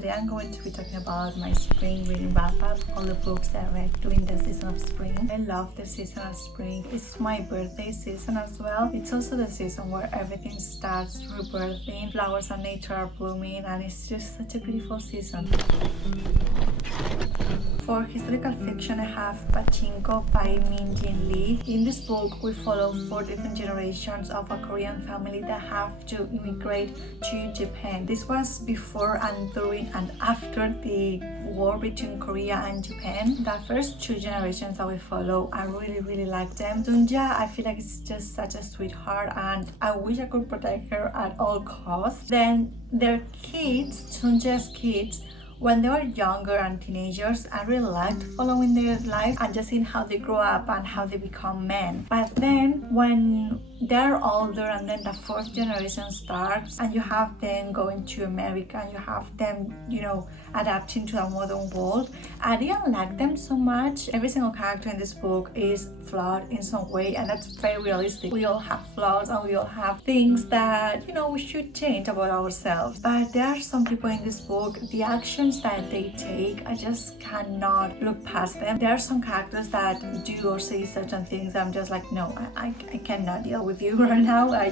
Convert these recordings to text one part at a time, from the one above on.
Today I'm going to be talking about my spring reading wrap-up, all the books that I read during the season of spring. I love the season of spring. It's my birthday season as well. It's also the season where everything starts rebirthing, flowers and nature are blooming, and it's just such a beautiful season. For historical fiction, I have Pachinko by Min Jin Lee. In this book, we follow 4 different generations of a Korean family that have to immigrate to Japan. This was before and during and after the war between Korea and Japan. The first 2 generations that we follow, I really like them. Dunja, I feel like it's just such a sweetheart and I wish I could protect her at all costs. Then their kids, Dunja's kids, when they were younger and teenagers, I really liked following their life and just seeing how they grow up and how they become men. But then when they're older and then the 4th generation starts and you have them going to America and you have them, adapting to the modern world, I didn't like them so much. Every single character in this book is flawed in some way, and that's very realistic. We all have flaws and we all have things that, we should change about ourselves. But there are some people in this book, the actions that they take, I just cannot look past them. There are some characters that do or say certain things that I'm just like, no, I cannot deal with you right now. I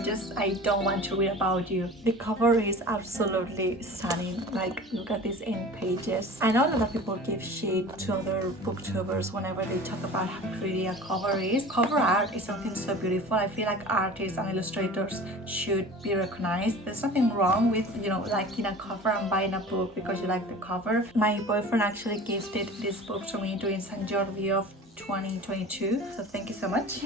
don't want to read about you. The cover is absolutely stunning. Like, look at these in pages. I know a lot of people give shit to other booktubers whenever they talk about how pretty a cover is. Cover art is something so beautiful. I feel like artists and illustrators should be recognized. There's nothing wrong with, liking a cover and buying a book because you like the cover. My boyfriend actually gifted this book to me during San Jordi of 2022, so thank you so much.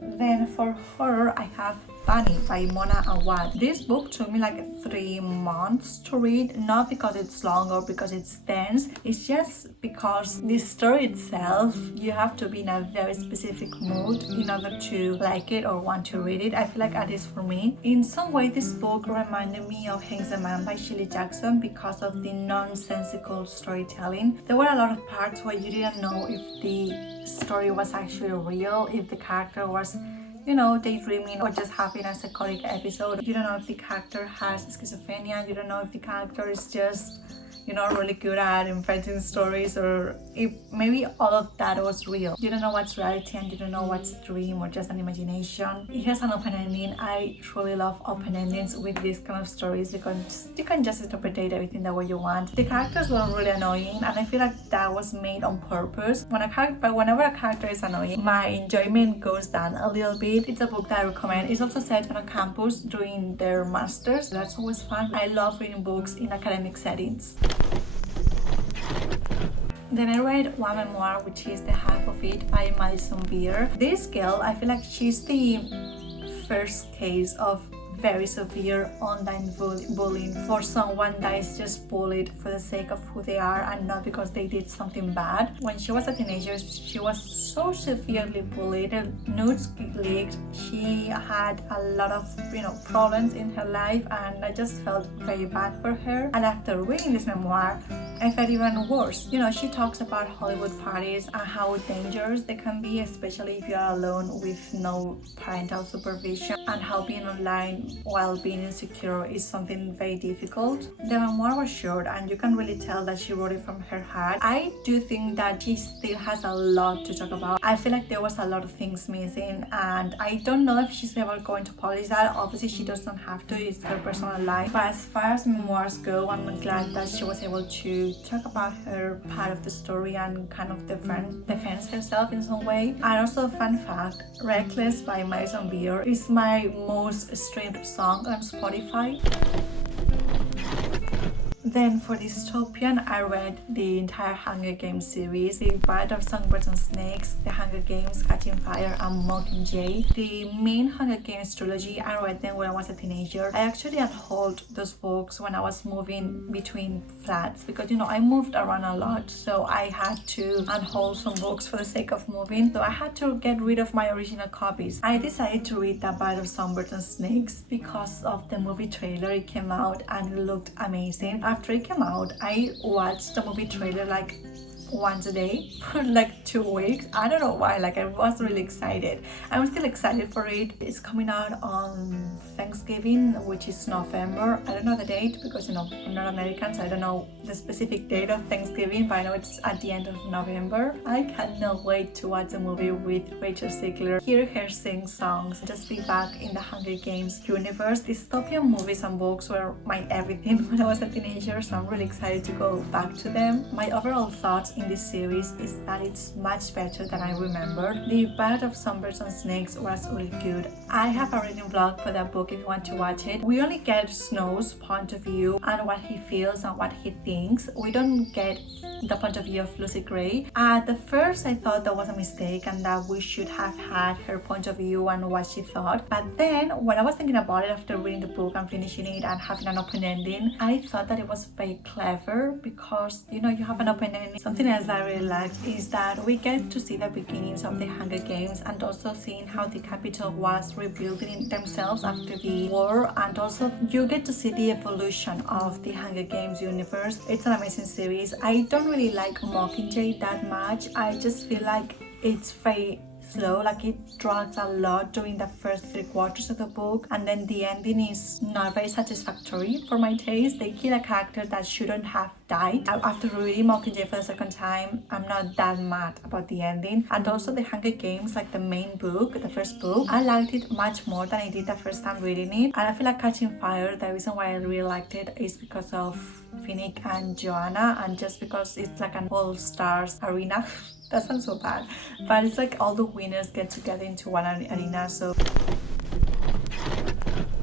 Then for horror, I have Bunny by Mona Awad. This book took me like 3 months to read, not because it's long or because it's dense. It's just because the story itself, you have to be in a very specific mood in order to like it or want to read it. I feel like that is for me. In some way, this book reminded me of Hangs a Man by Shirley Jackson because of the nonsensical storytelling. There were a lot of parts where you didn't know if the story was actually real, if the character was daydreaming or just having a psychotic episode. You don't know if the character has schizophrenia, you don't know if the character is just really good at inventing stories, or if maybe all of that was real. You don't know what's reality and you don't know what's a dream or just an imagination. It has an open ending. I truly love open endings with these kind of stories because you can just interpret everything the way you want. The characters were really annoying and I feel like that was made on purpose. Whenever a character is annoying, my enjoyment goes down a little bit. It's a book that I recommend. It's also set on a campus during their masters. That's always fun. I love reading books in academic settings. Then I read one memoir, which is The Half of It by Madison. This girl, I feel like she's the first case of very severe online bullying for someone that is just bullied for the sake of who they are and not because they did something bad. When she was a teenager, she was so severely bullied. Nudes leaked. She had a lot of problems in her life, and I just felt very bad for her. And after reading this memoir, I felt even worse. She talks about Hollywood parties and how dangerous they can be, especially if you are alone with no parental supervision, and how being online while being insecure is something very difficult. The memoir was short and you can really tell that she wrote it from her heart. I do think that she still has a lot to talk about. I feel like there was a lot of things missing and I don't know if she's ever going to polish that. Obviously she doesn't have to, it's her personal life. But as far as memoirs go, I'm glad that she was able to talk about her part of the story and kind of defend herself in some way. And also, fun fact, Reckless by Madison is my most streamed song on Spotify. Then for dystopian, I read the entire Hunger Games series, the Ballad of Songbirds and Snakes, The Hunger Games, Catching Fire, and Mockingjay. The main Hunger Games trilogy, I read them when I was a teenager. I actually unhauled those books when I was moving between flats because I moved around a lot, so I had to unhaul some books for the sake of moving. So I had to get rid of my original copies. I decided to read The Ballad of Songbirds and Snakes because of the movie trailer. It came out and it looked amazing. After it came out, I watched the movie trailer like once a day for like 2 weeks. I don't know why, like I was really excited. I'm still excited for it. It's coming out on Thanksgiving, which is November. I don't know the date because I'm not American, so I don't know the specific date of Thanksgiving, but I know it's at the end of November. I cannot wait to watch the movie with Rachel Ziegler, hear her sing songs, just be back in the Hunger Games universe. Dystopian movies and books were my everything when I was a teenager, so I'm really excited to go back to them. My overall thoughts in this series is that it's much better than I remembered. The Ballad of Songbirds and Snakes was really good. I have a reading vlog for that book if you want to watch it. We only get Snow's point of view and what he feels and what he thinks. We don't get the point of view of Lucy Gray. At the first I thought that was a mistake and that we should have had her point of view and what she thought, but then when I was thinking about it after reading the book and finishing it and having an open ending, I thought that it was very clever because you have an open ending. Something else that I really liked is that we get to see the beginnings of the Hunger Games and also seeing how the capital was rebuilding themselves after the war, and also you get to see the evolution of the Hunger Games universe. It's an amazing series. I don't really like Mockingjay that much. I just feel like it's very slow, like it drags a lot during the first 3/4 of the book, and then the ending is not very satisfactory for my taste. They kill a character that shouldn't have died. After reading Mockingjay for the second time, I'm not that mad about the ending. And also the Hunger Games, like the main book, the first book, I liked it much more than I did the first time reading it. And I feel like Catching Fire, the reason why I really liked it is because of Finnick and Joanna, and just because it's like an all-stars arena. That sounds so bad, but it's like all the winners get together into one arena. So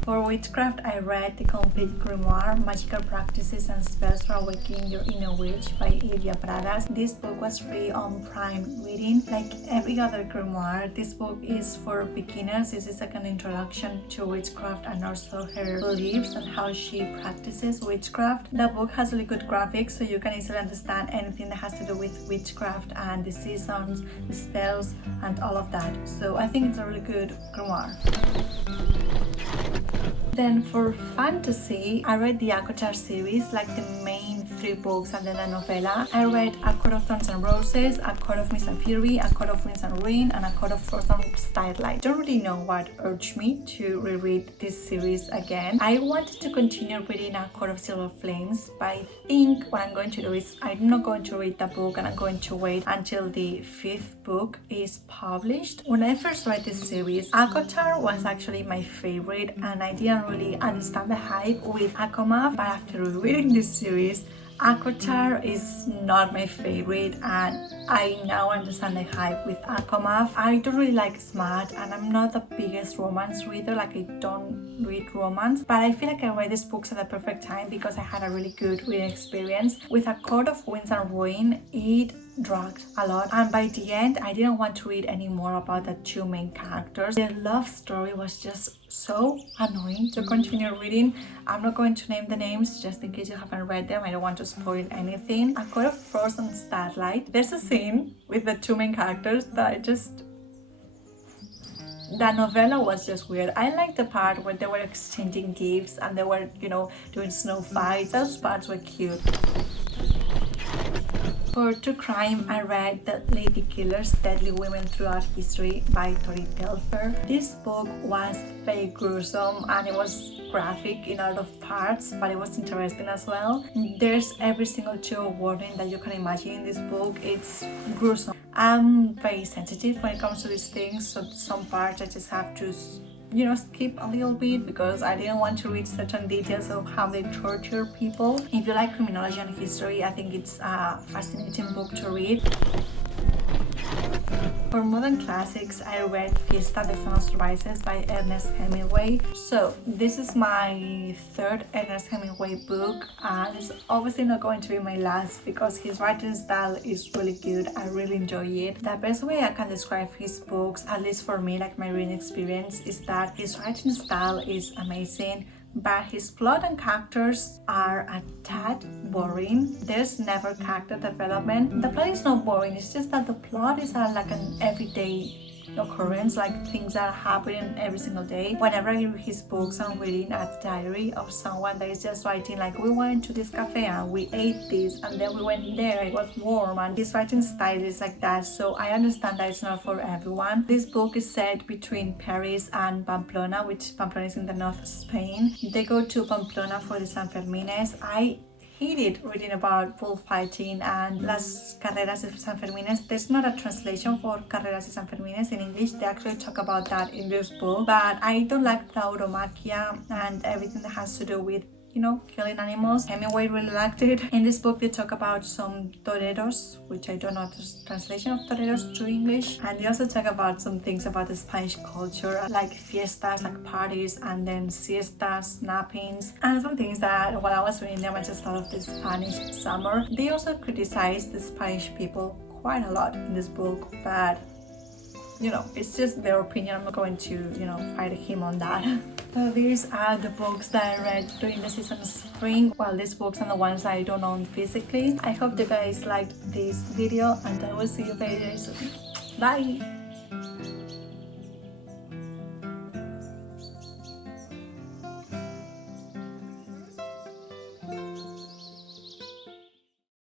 for witchcraft, I read the complete Grimoire, Magical Practices and Spells for Awakening Your Inner Witch by Lidia Pradas. This book was free on Prime Reading. Like every other Grimoire, this book is for beginners. This is like an introduction to witchcraft and also her beliefs and how she practices witchcraft. The book has really good graphics, so you can easily understand anything that has to do with witchcraft and the seasons, the spells, and all of that. So I think it's a really good Grimoire. Then for fantasy, I read the ACOTAR series, like the main 3 books and then a novella. I read A Court of Thorns and Roses, A Court of Mist and Fury, A Court of Winds and Rain, and A Court of Frost and Starlight. Don't really know what urged me to reread this series again. I wanted to continue reading A Court of Silver Flames, but I think what I'm going to do is I'm not going to read the book and I'm going to wait until the 5th book is published. When I first read this series, ACOTAR was actually my favorite and I didn't really understand the hype with Akomaf, but after reading this series, ACOTAR is not my favorite and I now understand the hype with Akomaf. I don't really like smut and I'm not the biggest romance reader, like I don't read romance, but I feel like I read these books at the perfect time because I had a really good reading experience. With A Court of Winds and Rain, it dragged a lot and by the end I didn't want to read any more about the 2 main characters. The love story was just so annoying to continue reading. I'm not going to name the names just in case you haven't read them. I don't want to spoil anything. A Court of Frost and Starlight, there's a scene with the 2 main characters that the novella was just weird. I liked the part where they were exchanging gifts and they were, doing snow fights. Those parts were cute. For true crime, I read The Lady Killers, Deadly Women Throughout History by Tori Telfer. This book was very gruesome and it was graphic in a lot of parts, but it was interesting as well. There's every single trigger warning that you can imagine in this book. It's gruesome. I'm very sensitive when it comes to these things, so some parts I just have to skip a little bit because I didn't want to read certain details of how they torture people. If you like criminology and history, I think it's a fascinating book to read. For modern classics, I read Fiesta, The Sun Rises by Ernest Hemingway. So this is my 3rd Ernest Hemingway book and it's obviously not going to be my last because his writing style is really good. I really enjoy it. The best way I can describe his books, at least for me, like my reading experience, is that his writing style is amazing, but his plot and characters are a tad boring. There's never character development. The plot is not boring, it's just that the plot is like an everyday occurrence, like things that are happening every single day. Whenever I read his books, I'm reading a diary of someone that is just writing like, we went to this cafe and we ate this and then we went there, it was warm, and his writing style is like that. So I understand that it's not for everyone. This book is set between Paris and Pamplona, which Pamplona is in the north of Spain. They go to Pamplona for the San Fermines. I hated reading about bullfighting and Las Carreras de San Fermines. There's not a translation for Carreras de San Fermines in English. They actually talk about that in this book, but I don't like tauromaquia and everything that has to do with, you know, killing animals. Hemingway really liked it. In this book they talk about some toreros, which I don't know the translation of toreros to English, and they also talk about some things about the Spanish culture, like fiestas, like parties, and then siestas, nappings, and some things that while I was reading them I just thought of the Spanish summer. They also criticize the Spanish people quite a lot in this book, but you know, it's just their opinion. I'm not going to, you know, fight him on that. So these are the books that I read during the season of spring. Well, these books are the ones I don't own physically. I hope you guys liked this video and I will see you very soon. Bye!